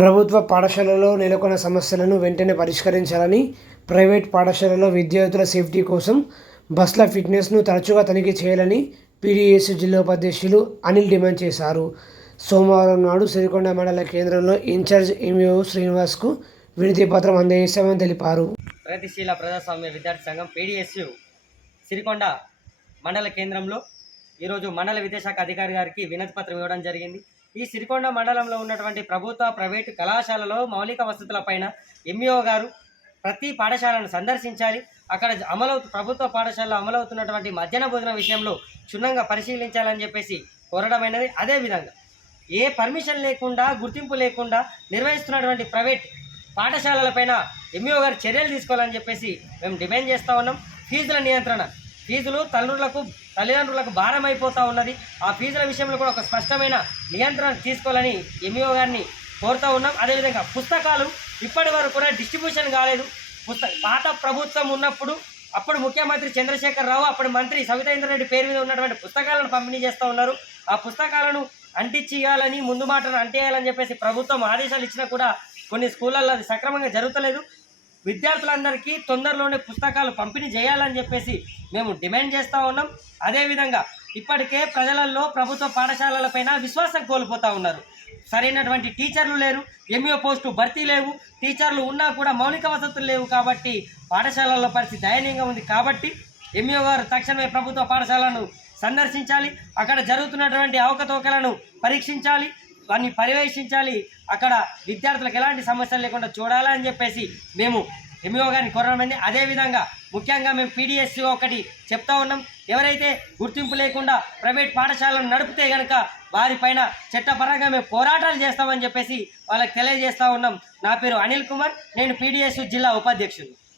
ప్రభుత్వ పాఠశాలలో నెలకొన్న సమస్యలను వెంటనే పరిష్కరించాలని ప్రైవేట్ పాఠశాలలో విద్యార్థుల సేఫ్టీ కోసం బస్ల ఫిట్నెస్ను తరచుగా తనిఖీ చేయాలని పీడీఎస్ ఉపాధ్యక్షులు అనిల్ డిమాండ్ చేశారు సోమవారం నాడు సిరికొండ మండల కేంద్రంలో ఇన్ఛార్జ్ ఎంఈఓ శ్రీనివాస్కు వినతి పత్రం అందజేశామని తెలిపారు ప్రగతిశీల ప్రజాస్వామ్య విద్యార్థి సంఘం పీడిఎస్యు సిరికొండ మండల కేంద్రంలో ఈరోజు మండల విద్యాశాఖ అధికారి గారికి వినతి పత్రం ఇవ్వడం జరిగింది ఈ సిరికొండ మండలంలో ఉన్నటువంటి ప్రభుత్వ ప్రైవేటు కళాశాలలో మౌలిక వసతులపైన ఎంఈఓ గారు ప్రతి పాఠశాలను సందర్శించాలి అక్కడ అమలవు ప్రభుత్వ పాఠశాలలో అమలవుతున్నటువంటి మధ్యాహ్న భోజన విషయంలో క్షుణ్ణంగా పరిశీలించాలని చెప్పేసి కోరడమైనది అదేవిధంగా ఏ పర్మిషన్ లేకుండా గుర్తింపు లేకుండా నిర్వహిస్తున్నటువంటి ప్రైవేట్ పాఠశాలలపైన ఎంఈఓ గారు చర్యలు తీసుకోవాలని చెప్పేసి మేము డిమాండ్ చేస్తూ ఉన్నాం ఫీజుల నియంత్రణ ఫీజులు తల్లులకు తల్లిదండ్రులకు భారం అయిపోతూ ఉన్నది ఆ ఫీజుల విషయంలో కూడా ఒక స్పష్టమైన నియంత్రణ తీసుకోవాలని ఎంఈఓ గారిని కోరుతూ ఉన్నాం అదేవిధంగా పుస్తకాలు ఇప్పటి వరకు కూడా డిస్ట్రిబ్యూషన్ కాలేదు పుస్తక పాత ప్రభుత్వం ఉన్నప్పుడు అప్పుడు ముఖ్యమంత్రి చంద్రశేఖర్ రావు అప్పుడు మంత్రి సవితేంద్రరెడ్డి పేరు మీద ఉన్నటువంటి పుస్తకాలను పంపిణీ చేస్తూ ఉన్నారు ఆ పుస్తకాలను అంటించేయాలని ముందు మాటను అంటేయాలని చెప్పేసి ప్రభుత్వం ఆదేశాలు ఇచ్చినా కూడా కొన్ని స్కూళ్ళల్లో అది సక్రమంగా జరుగుతలేదు విద్యార్థులందరికీ తొందరలోనే పుస్తకాలు పంపిణీ చేయాలని చెప్పేసి మేము డిమాండ్ చేస్తూ ఉన్నాం అదేవిధంగా ఇప్పటికే ప్రజలలో ప్రభుత్వ పాఠశాలలపైన విశ్వాసం కోల్పోతూ ఉన్నారు సరైనటువంటి టీచర్లు లేరు ఎంఈఓ పోస్టు భర్తీ లేవు టీచర్లు ఉన్నా కూడా మౌలిక వసతులు లేవు కాబట్టి పాఠశాలల పరిస్థితి దయనీయంగా ఉంది కాబట్టి ఎంఈఓ గారు తక్షణమే ప్రభుత్వ పాఠశాలను సందర్శించాలి అక్కడ జరుగుతున్నటువంటి అవకతవకలను పరీక్షించాలి వారిని పర్యవేక్షించాలి అక్కడ విద్యార్థులకు ఎలాంటి సమస్యలు లేకుండా చూడాలని చెప్పేసి మేము ఎంఈఓ గారిని అదే అదేవిధంగా ముఖ్యంగా మేము పీడిఎస్సీ ఒకటి చెప్తా ఉన్నాం ఎవరైతే గుర్తింపు లేకుండా ప్రైవేట్ పాఠశాలను నడిపితే కనుక వారిపైన చట్టపరంగా మేము పోరాటాలు చేస్తామని చెప్పేసి వాళ్ళకి తెలియజేస్తూ ఉన్నాం నా పేరు అనిల్ కుమార్ నేను పీడిఎస్యు జిల్లా ఉపాధ్యక్షుడు